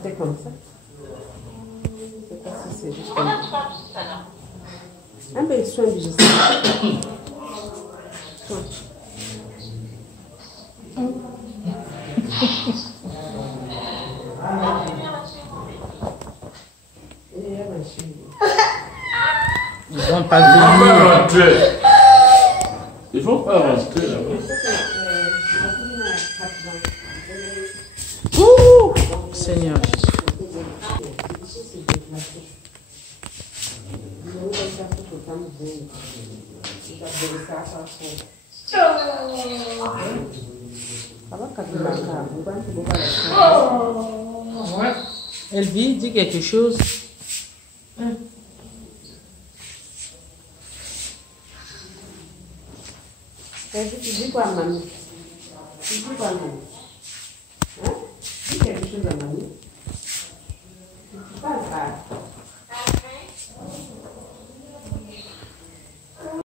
C'est comme ça. C'est pas si c'est juste comme ça. Ah ben, soin de juste. Soin. Ils vont pas venir. Il faut pas rentrer là-bas. Ouh, Seigneur Jésus. Elvie, dis quelque chose. Tu dis quoi, mamie? Tu dis quoi, mamie? Hein? Dis quelque chose à mamie. Pas grave.